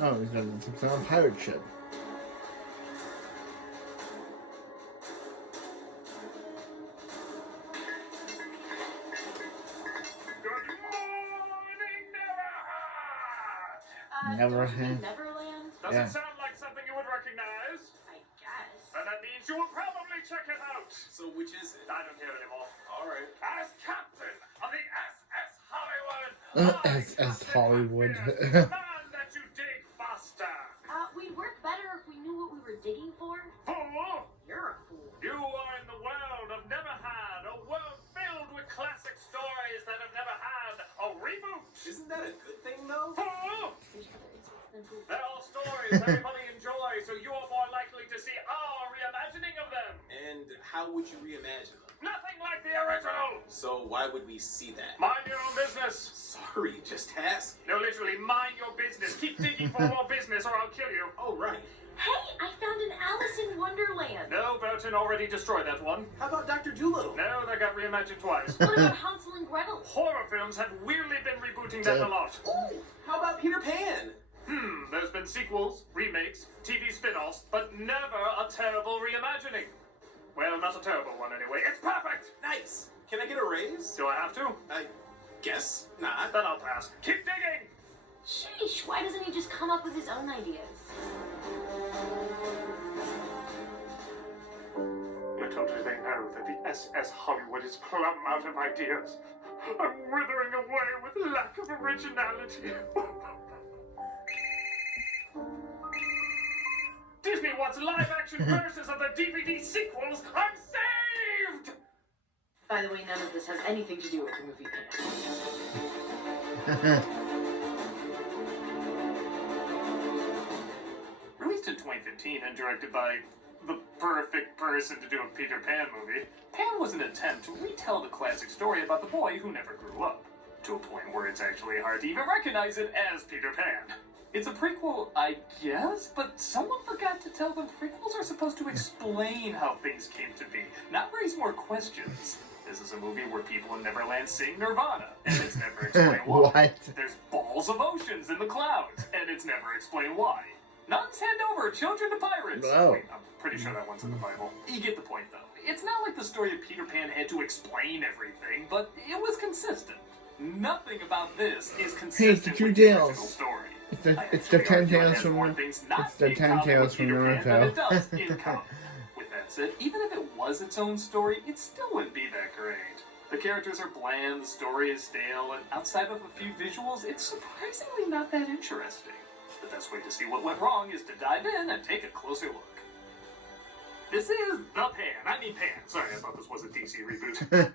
Oh, it's on a pirate ship. Neverland. Neverland? Does it sound like something you would recognize? I guess. Then that means you will probably check it out. So which is it? I don't hear anymore. All right. As captain of the SS Hollywood. SS Hollywood. The man that you dig faster. We'd work better if we knew what we were digging for. Fool! You're a fool. You are in the world of never had, a world filled with classic stories that have never had a reboot. Isn't that a good thing, though? Fool! There's other insects than food. They're all stories everybody enjoys, so you are more likely to see our reimagining of them. And how would you reimagine them? Nothing like the original. So why would we see that? Mind your own business. Sorry, just ask. No, literally, mind your business. Keep digging for more business or I'll kill you. Oh, right. Hey, I found an Alice in Wonderland. No, Burton already destroyed that one. How about Dr. Dolittle? No, that got reimagined twice. What about Hansel and Gretel? Horror films have weirdly been rebooting that a lot. Ooh, how about Peter Pan? There's been sequels, remakes, TV spin-offs, but never a terrible reimagining. Well, not a terrible one anyway. It's perfect! Nice. Can I get a raise? Do I have to? I guess not. Then I'll pass. Keep digging! Sheesh, why doesn't he just come up with his own ideas? Little do they know that the SS Hollywood is plumb out of ideas. I'm withering away with lack of originality. Disney wants live-action versions of the DVD sequels. I'm saved! By the way, none of this has anything to do with the movie Pan. Released in 2015 and directed by the perfect person to do a Peter Pan movie, Pan was an attempt to retell the classic story about the boy who never grew up, to a point where it's actually hard to even recognize it as Peter Pan. It's a prequel, I guess, but someone forgot to tell them prequels are supposed to explain how things came to be, not raise more questions. This is a movie where people in Neverland sing Nirvana, and it's never explained why. What? There's balls of oceans in the clouds, and it's never explained why. Nuns hand over children to pirates. Oh. Wait, I'm pretty sure that one's in the Bible. You get the point, though. It's not like the story of Peter Pan had to explain everything, but it was consistent. Nothing about this is consistent with the original story. It's the 10 Tales from Naruto. It does in comic. With that said, even if it was its own story, it still wouldn't be that great. The characters are bland, the story is stale, and outside of a few visuals, it's surprisingly not that interesting. The best way to see what went wrong is to dive in and take a closer look. This is The Pan. Sorry, I thought this was a DC reboot.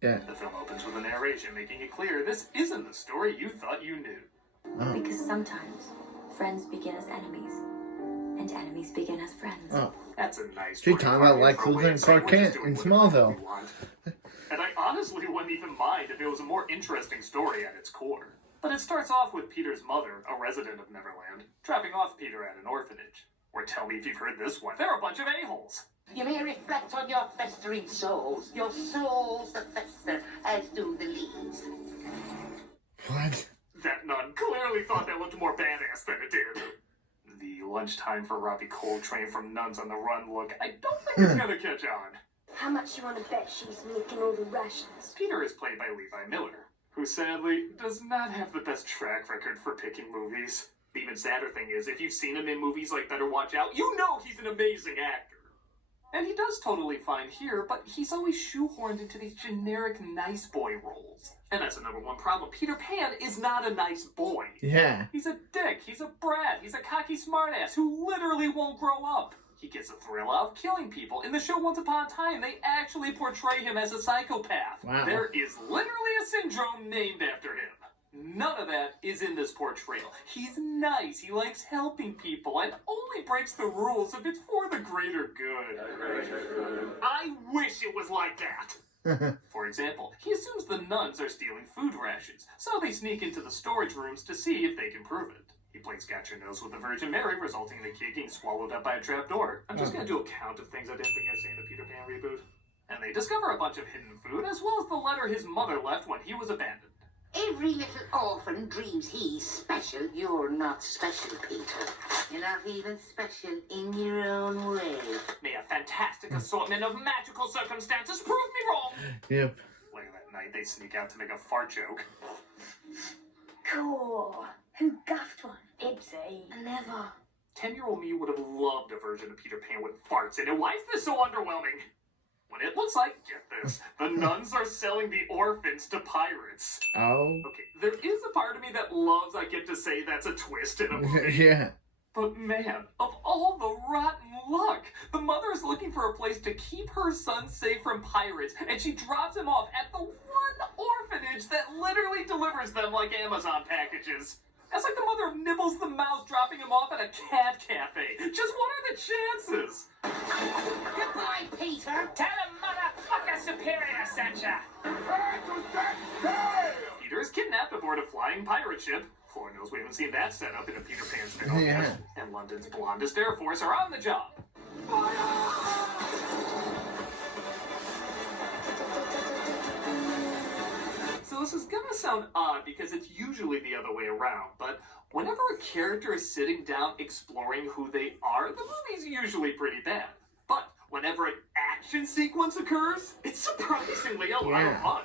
Yeah. The film opens with a narration making it clear this isn't the story you thought you knew. Oh. Because sometimes friends begin as enemies, and enemies begin as friends. Oh. That's a nice. She's talking about Lex Luthor and Clark Kent in Smallville. And I honestly wouldn't even mind if it was a more interesting story at its core. But it starts off with Peter's mother, a resident of Neverland, dropping off Peter at an orphanage. Or tell me if you've heard this one. They're a bunch of a-holes. You may reflect on your festering souls. Your souls that fester, as do the leaves. What? That nun clearly thought that looked more badass than it did. The lunchtime for Robbie Coltrane from Nuns on the Run look, I don't think it's gonna catch on. How much you want to bet she's licking all the rations? Peter is played by Levi Miller, who sadly does not have the best track record for picking movies. The even sadder thing is, if you've seen him in movies like Better Watch Out, you know he's an amazing actor. And he does totally fine here, but he's always shoehorned into these generic nice boy roles. And that's the number one problem. Peter Pan is not a nice boy. Yeah. He's a dick, he's a brat, he's a cocky smartass who literally won't grow up. He gets a thrill out of killing people. In the show Once Upon a Time, they actually portray him as a psychopath. Wow. There is literally a syndrome named after him. None of that is in this portrayal. He's nice, he likes helping people, and only breaks the rules if it's for the greater good. I wish it was like that. For example, he assumes the nuns are stealing food rations, so they sneak into the storage rooms to see if they can prove it. He plays Got-Your-Nose with the Virgin Mary, resulting in the kid getting swallowed up by a trapdoor. I'm just going to do a count of things I didn't think I'd say in the Peter Pan reboot. And they discover a bunch of hidden food, as well as the letter his mother left when he was abandoned. Every little orphan dreams he's special. You're not special, Peter. You're not even special in your own way. May a fantastic assortment of magical circumstances prove me wrong. Yep. Later that night, they sneak out to make a fart joke. Cool. Who gaffed one? Ibsy. Never. 10-year-old me would have loved a version of Peter Pan with farts in it. Why is this so underwhelming? When it looks like, get this, the nuns are selling the orphans to pirates. Oh. Okay, there is a part of me that loves I get to say that's a twist in a movie. Yeah. But man, of all the rotten luck, the mother is looking for a place to keep her son safe from pirates, and she drops him off at the one orphanage that literally delivers them like Amazon packages. That's like the mother of Nibbles the mouse dropping him off at a cat cafe. Just what are the chances? Goodbye, Peter. Tell him motherfucker Superior sent ya. Peter is kidnapped aboard a flying pirate ship. Lord knows we haven't seen that set up in a Peter Pan spin-off yet. And London's blondest Air Force are on the job. So this is gonna sound odd because it's usually the other way around, but whenever a character is sitting down exploring who they are, the movie's usually pretty bad. But whenever an action sequence occurs, it's surprisingly a lot of fun.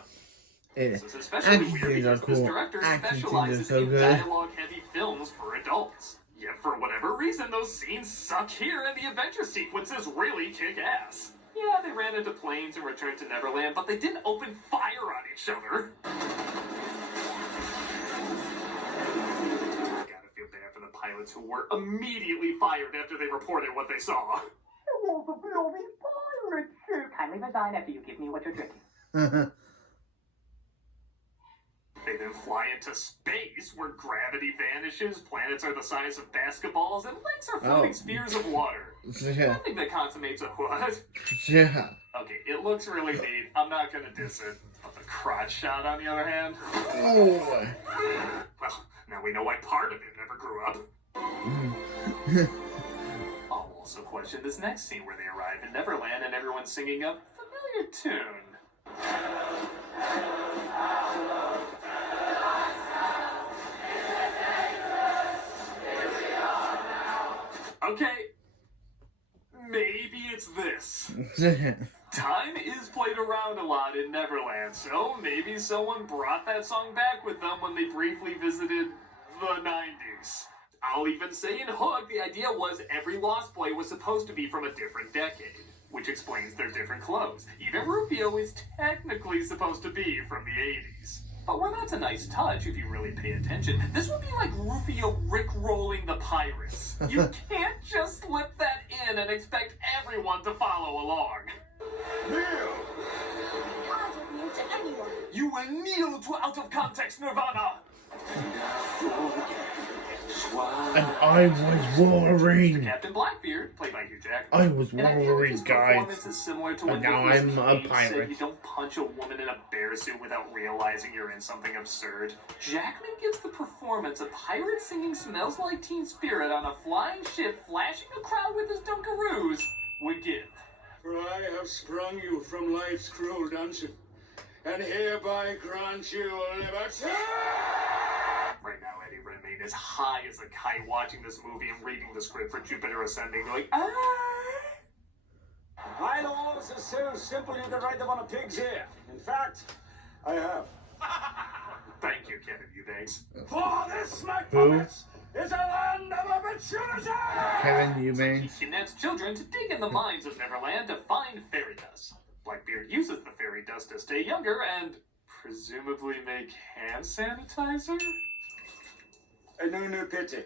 This is especially Action weird scenes are because this cool. director Action scenes are specializes so in good. dialogue-heavy films for adults. Yet for whatever reason, those scenes suck here and the adventure sequences really kick ass. Yeah, they ran into planes and returned to Neverland, but they didn't open fire on each other. Gotta feel bad for the pilots who were immediately fired after they reported what they saw. Oh, the bloody pirate ship. Kindly resign after you give me what you're drinking. They then fly into space, where gravity vanishes, planets are the size of basketballs, and lakes are floating spheres of water. Yeah. Nothing that consummates a what? Yeah. Okay, it looks really neat. I'm not gonna diss it. But the crotch shot, on the other hand? Oh. Well, now we know why part of it never grew up. I'll also question this next scene where they arrive in Neverland and everyone's singing a familiar tune. Okay, maybe it's this. Time is played around a lot in Neverland, so maybe someone brought that song back with them when they briefly visited the 90s. I'll even say in Hook, the idea was every Lost Boy was supposed to be from a different decade, which explains their different clothes. Even Rufio is technically supposed to be from the 80s. But where that's a nice touch if you really pay attention, this would be like Rufio rickrolling the pirates. You can't just slip that in and expect everyone to follow along. I don't kneel to anyone. You will kneel to out-of-context Nirvana! And I was Wolverine. Captain Blackbeard, played by Hugh Jackman. I was And I feel like Wolverine, his guys. performance is similar to But when now Nicolas I'm a Cage pirate. said you don't punch a woman in a bear suit without realizing you're in something absurd. Jackman gives the performance a pirate singing Smells Like Teen Spirit on a flying ship, flashing a crowd with his dunkaroos would give. For I have sprung you from life's cruel dungeon, and hereby grant you liberty. Right now, Eddie Redmayne is high as a kite watching this movie and reading the script for Jupiter Ascending, going, My laws are so simple you can write them on a pig's ear. In fact, I have. Thank you, Kevin Eubanks. For this, my Who? puppets, is a land of opportunity! Kevin He Eubanks. kidnaps children to dig in the mines of Neverland to find fairy dust. Blackbeard uses the fairy dust to stay younger and presumably make hand sanitizer? No pity.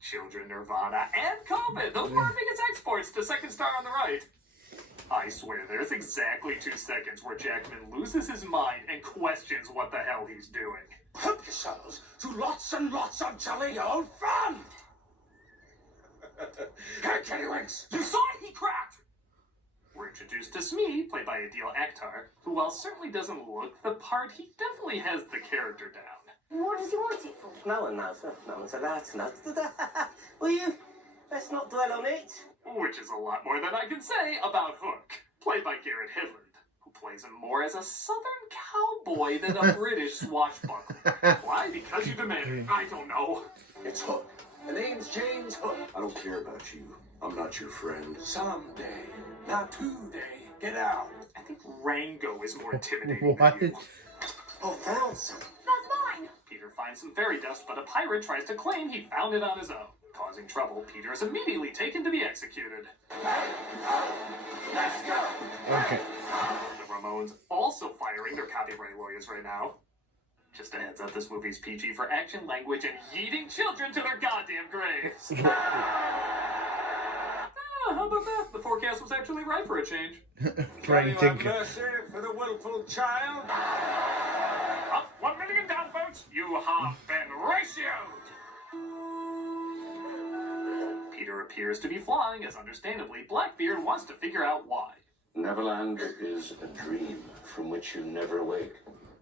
Children, Nirvana, and COVID. Those were our biggest exports to Second Star on the right. I swear, there's exactly 2 seconds where Jackman loses his mind and questions what the hell he's doing. Help yourselves to lots and lots of jolly old fun! Hey, Kittywinks! You saw it, he cracked! We're introduced to Smee, played by Adil Akhtar, who while certainly doesn't look the part, he definitely has the character down. What does he want it for? No one knows. No one said that. No. Will you? Let's not dwell on it. Which is a lot more than I can say about Hook, played by Garrett Hedlund, who plays him more as a southern cowboy than a British swashbuckler. Why? Because you demanded. I don't know. It's Hook. The name's James Hook. I don't care about you. I'm not your friend. Someday. Not today. Get out. I think Rango is more intimidating What? than you. Oh, found some. That's mine! Peter finds some fairy dust, but a pirate tries to claim he found it on his own. Causing trouble, Peter is immediately taken to be executed. Let's go. Okay. The Ramones also firing their copyright lawyers right now. Just a heads up, this movie's PG for action, language, and yeeting children to their goddamn graves. How about that? The forecast was actually right for a change. Trying to think. mercy for the willful child. Up 1 million downvotes, you have been ratioed. Peter appears to be flying, as understandably, Blackbeard wants to figure out why. Neverland is a dream from which you never wake.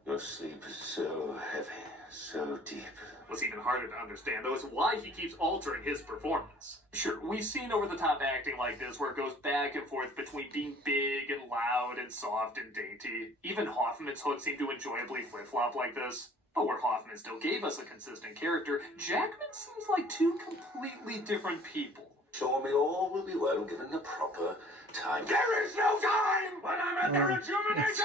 Your sleep is so heavy, so deep. What's even harder to understand, though, is why he keeps altering his performance. Sure, we've seen over-the-top acting like this where it goes back and forth between being big and loud and soft and dainty. Even Hoffman's Hook seemed to enjoyably flip-flop like this. But where Hoffman still gave us a consistent character, Jackman seems like two completely different people. Sure me all will be well given the proper time. There is no time when I'm under rejuvenation!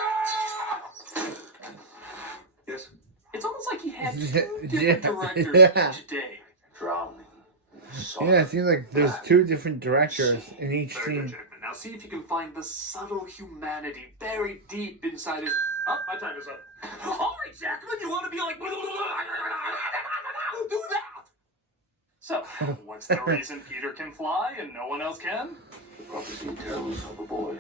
Yes? It's almost like he had two different Yeah, directors yeah. each day. Drowning. Yeah, it seems like there's two different directors in each Very good, scene. Jackman. Now see if you can find the subtle humanity buried deep inside his... Oh, my time is up. All right, Jackman, you want to be like... Do that! So, what's the reason Peter can fly and no one else can? The prophecy tells of a boy.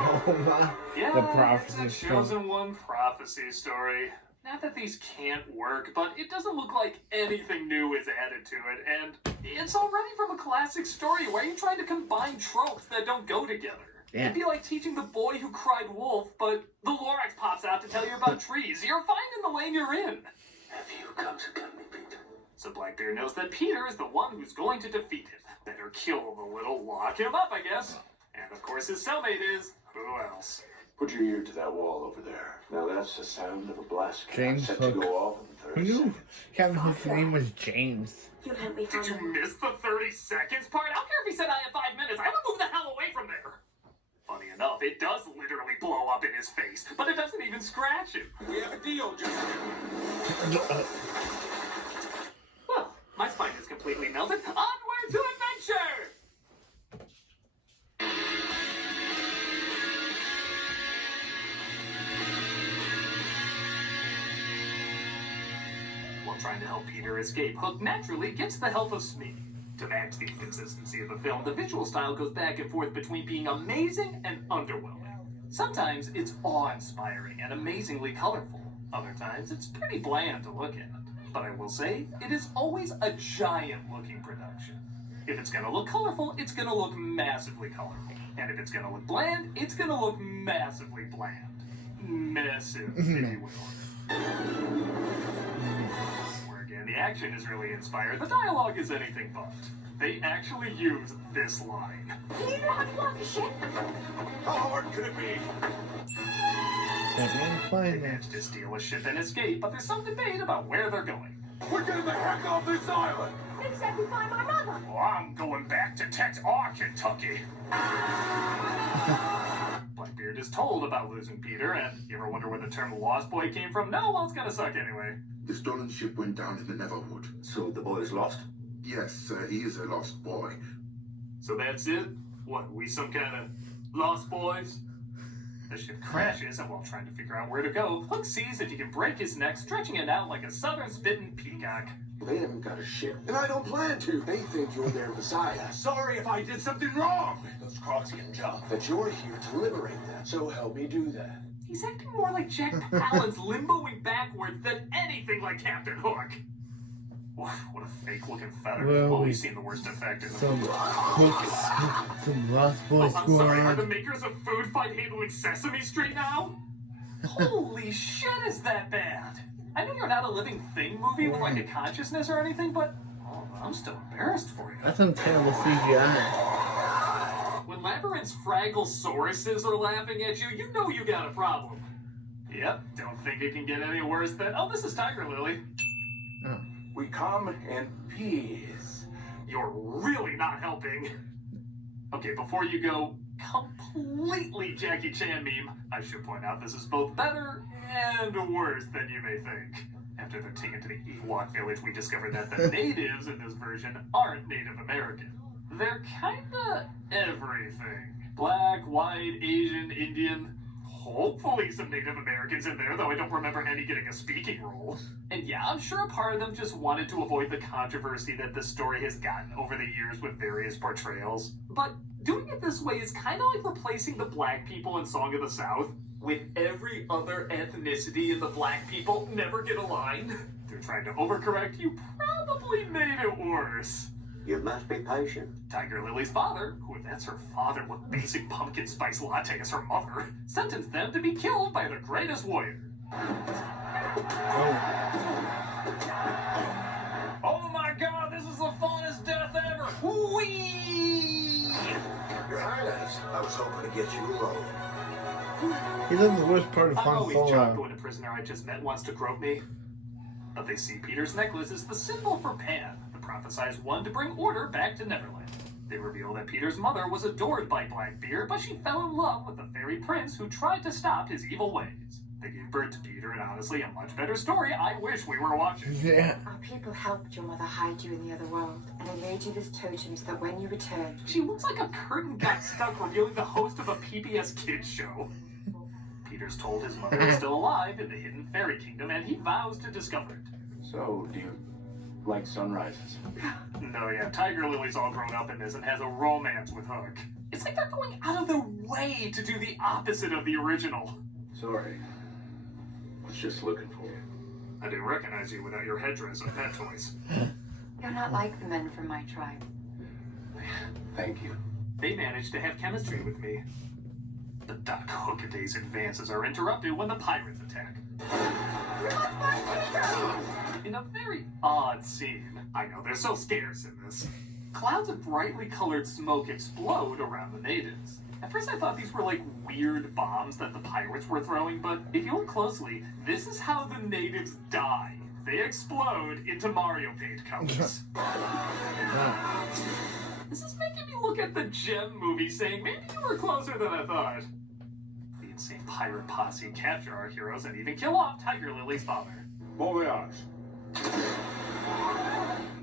Oh my. Yeah, The prophecy it's a story. chosen one prophecy story. Not that these can't work, but it doesn't look like anything new is added to it, and it's already from a classic story. Why are you trying to combine tropes that don't go together? Yeah. It'd be like teaching the boy who cried wolf, but the Lorax pops out to tell you about trees. You're fine in the lane you're in. Have you come to get me, Peter? So Blackbeard knows that Peter is the one who's going to defeat him. Better kill the little, lock him up, I guess. And of course his cellmate is, who else? Put your ear to that wall over there. Now that's the sound of a blast James set Hook. to go off in Who 30 knew seconds. Captain Hook's name was James? You'll help me Did find you them. miss the 30 seconds part? I don't care if he said I had 5 minutes. I would move the hell away from there. Funny enough, it does literally blow up in his face, but it doesn't even scratch him. We have a deal, gentlemen. Well, my spine is completely melted. Onward to adventure! While trying to help Peter escape, Hook naturally gets the help of Smee. To match the inconsistency of the film, the visual style goes back and forth between being amazing and underwhelming. Sometimes it's awe-inspiring and amazingly colorful. Other times it's pretty bland to look at. But I will say, it is always a giant-looking production. If it's gonna look colorful, it's gonna look massively colorful. And if it's gonna look bland, it's gonna look massively bland. Massive, if you will. Where again, the action is really inspired. The dialogue is anything but. They actually use this line. Do you know how to fly a ship? How hard could it be? Batman They fine man. manage to steal a ship and escape, but there's some debate about where they're going. We're getting the heck off this island! Except we find my mother. Well, I'm going back to Kentucky. Blackbeard is told about losing Peter, and you ever wonder where the term Lost Boy came from? No, well, it's gonna suck anyway. The stolen ship went down in the Neverwood. So the boy is lost? Yes, he is a lost boy. So that's it? What, we some kind of lost boys? The ship crashes, and while trying to figure out where to go, Hook sees if he can break his neck, stretching it out like a southern spitting peacock. They haven't got a ship. And I don't plan to. They think you're their messiah. Sorry if I did something wrong. Those Crocs can jump. But you're here to liberate them. So help me do that. He's acting more like Jack Palance limboing backwards than anything like Captain Hook. Oof, what a fake-looking feather. Well, We've seen the worst effect in the Some hooks, some Lost Boys I'm going sorry, are the on. makers of Food Fight handling Sesame Street now? Holy shit, is that bad? I know you're not a living thing movie with like a consciousness or anything, but oh, I'm still embarrassed for you. That's some terrible CGI. With when Labyrinth's Fragglesauruses are laughing at you, you know you got a problem. Yep, don't think it can get any worse than... Oh, this is Tiger Lily. Oh. We come in peace. You're really not helping. Okay, before you go completely Jackie Chan meme, I should point out this is both better and worse than you may think. After they're taken to the Ewok village, we discovered that the natives in this version aren't Native American. They're kinda everything. Black, white, Asian, Indian. Hopefully some Native Americans in there, though I don't remember any getting a speaking role. And yeah, I'm sure a part of them just wanted to avoid the controversy that the story has gotten over the years with various portrayals. But doing it this way is kind of like replacing the black people in Song of the South with every other ethnicity, and the black people never get a line. They're trying to overcorrect. You probably made it worse. You must be patient. Tiger Lily's father, who if that's her father, what basic pumpkin spice latte is her mother, sentenced them to be killed by the greatest warrior. Oh my god, this is the funnest death ever! Whee! Your Highness, I was hoping to get you alone. He's like the worst part of I'm Han always joking Solo. when a prisoner I just met wants to grope me. But they see Peter's necklace as the symbol for Pan, the prophesized one to bring order back to Neverland. They reveal that Peter's mother was adored by Blackbeard, but she fell in love with the fairy prince who tried to stop his evil ways. They gave birth to Peter, and honestly, a much better story I wish we were watching. Yeah. Our people helped your mother hide you in the other world, and they made you this totem so that when you returned... She looks like a curtain got stuck revealing the host of a PBS kids show. Peter's told his mother is still alive in the hidden fairy kingdom, and he vows to discover it. So, do you like sunrises? No, yeah, Tiger Lily's all grown up in this and has a romance with Hook. It's like they're going out of their way to do the opposite of the original. Sorry. Was just looking for you. I didn't recognize you without your headdress and pet toys. You're not like the men from my tribe. Thank you. They managed to have chemistry with me. The Doc Hookaday's advances are interrupted when the pirates attack. In a very odd scene. I know, they're so scarce in this. Clouds of brightly colored smoke explode around the natives. At first I thought these were like weird bombs that the pirates were throwing, but if you look closely, this is how the natives die. They explode into Mario Paint colors. This is making me look at the Gem movie saying, maybe you were closer than I thought. The insane pirate posse capture our heroes and even kill off Tiger Lily's father. Bon voyage.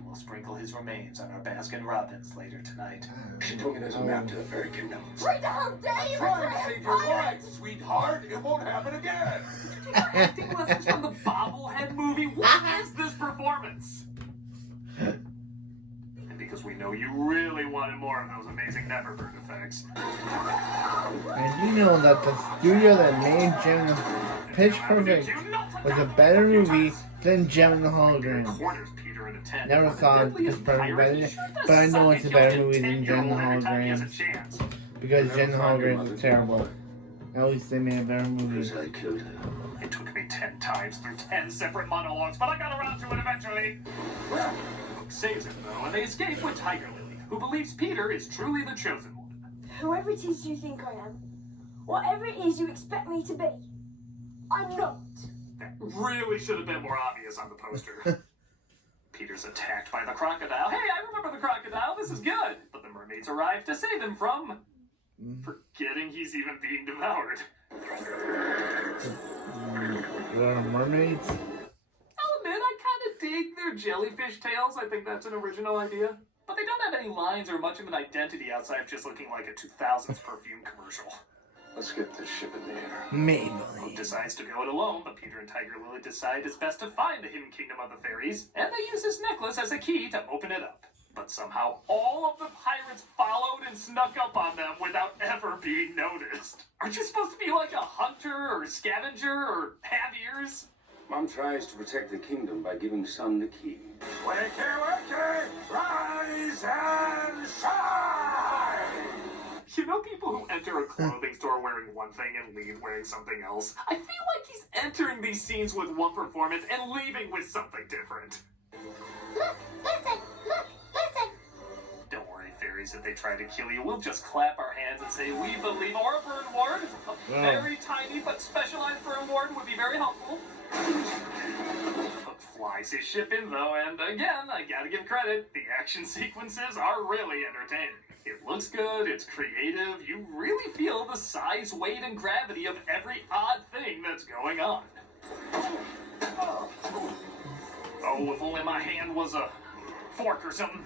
We'll sprinkle his remains on our Baskin Robbins later tonight. She told me there's a map to the fairy kingdom. Wait the whole day! Try and save your life, sweetheart. It won't happen again. Did you get acting lessons from the Bobblehead movie? What is this performance? And because we know you really wanted more of those amazing Neverbird effects. And you know that the studio that made Gem and Pitch Perfect was a better movie than Gem and the Hologram. Never saw Pitch Perfect better, but I know it's a better movie than Gem and the Hologram. Because Gem and the Hologram is terrible. At least they made a better movie. I killed her. It took me 10 times through 10 separate monologues, but I got around to it eventually. Hook saves him, though, and they escape with Tiger Lily, who believes Peter is truly the chosen one. Whoever it is you think I am, whatever it is you expect me to be, I'm not. That really should have been more obvious on the poster. Peter's attacked by the crocodile. Hey, I remember the crocodile. This is good. But the mermaids arrive to save him from forgetting he's even being devoured. Mermaids? I'll admit, I kind of dig their jellyfish tails. I think that's an original idea. But they don't have any lines or much of an identity outside of just looking like a 2000s perfume commercial. Let's get this ship in the air. Maybelline. Hook decides to go it alone, but Peter and Tiger Lily decide it's best to find the hidden kingdom of the fairies, and they use his necklace as a key to open it up. But somehow all of the pirates followed and snuck up on them without ever being noticed. Aren't you supposed to be like a hunter or scavenger or have ears? Mom tries to protect the kingdom by giving Son the key. Wakey, wakey, rise and shine! You know people who enter a clothing store wearing one thing and leave wearing something else? I feel like he's entering these scenes with one performance and leaving with something different. Look, listen, look, listen. Don't worry, fairy fairies if they try to kill you. We'll just clap our hands and say, we believe, or a burn ward. A very tiny but specialized burn ward would be very helpful. Hook flies his ship in though, and again, I gotta give credit, the action sequences are really entertaining. It looks good, it's creative, you really feel the size, weight, and gravity of every odd thing that's going on. Oh, if only my hand was a fork or something.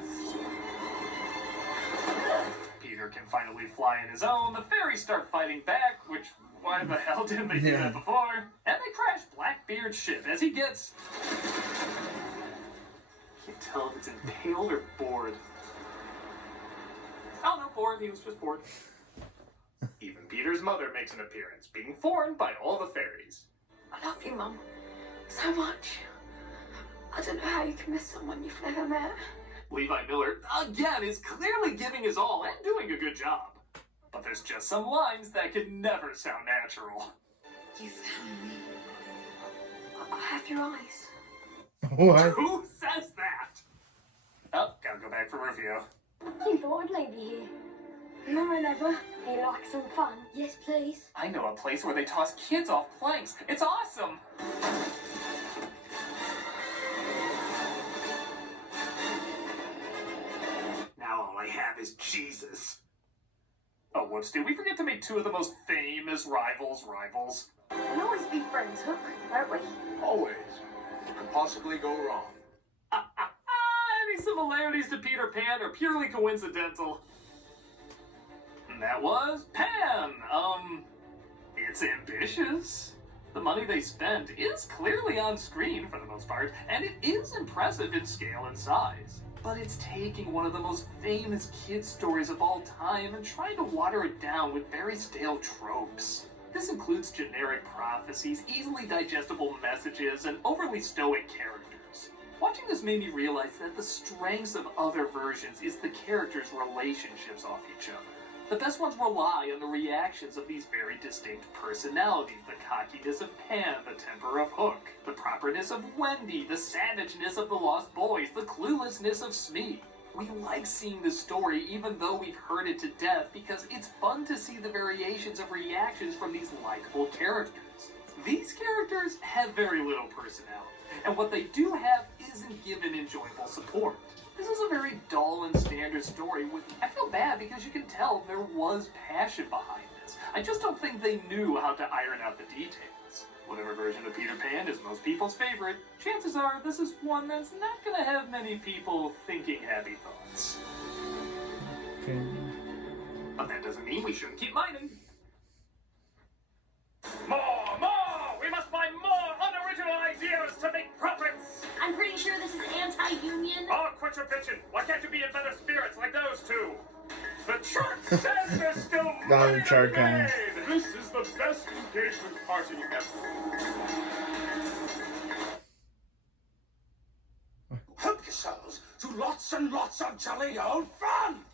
Peter can finally fly on his own, the fairies start fighting back, which, why the hell didn't they do that before? And they crash Blackbeard's ship as he gets... Can't tell if it's impaled or bored. Oh no, bored, he was just bored. Even Peter's mother makes an appearance, being formed by all the fairies. I love you, Mum, so much. I don't know how you can miss someone you've never met. Levi Miller, again, is clearly giving his all and doing a good job. But there's just some lines that can never sound natural. You found me. I have your eyes. What? Who says that? Oh, gotta go back for Rufio. You thought I'd leave you here. No, never. You like some fun? Yes, please. I know a place where they toss kids off planks. It's awesome! Now all I have is Jesus. Oh, whoops, did we forget to make two of the most famous rivals? We'll always be friends, Hook, won't we? Always. What could possibly go wrong? Any similarities to Peter Pan are purely coincidental. And that was Pan. It's ambitious. The money they spent is clearly on screen for the most part, and it is impressive in scale and size. But it's taking one of the most famous kids' stories of all time and trying to water it down with very stale tropes. This includes generic prophecies, easily digestible messages, and overly stoic characters. Watching this made me realize that the strengths of other versions is the characters' relationships off each other. The best ones rely on the reactions of these very distinct personalities, the cockiness of Pan, the temper of Hook, the properness of Wendy, the savageness of the Lost Boys, the cluelessness of Smee. We like seeing this story even though we've heard it to death because it's fun to see the variations of reactions from these likable characters. These characters have very little personality, and what they do have isn't given enjoyable support. This is a very dull and standard story with, I feel bad because you can tell there was passion behind this. I just don't think they knew how to iron out the details. Whatever version of Peter Pan is most people's favorite, chances are this is one that's not gonna have many people thinking happy thoughts. Okay. But that doesn't mean we shouldn't keep mining. More! We must find more unoriginal ideas to make profits! I'm pretty sure this is anti-union. Oh, quit your bitching! Why can't you be in better spirits like those two? The chart says there's still money to be made! This is the best engagement party ever. Help yourselves to lots and lots of jolly old fun!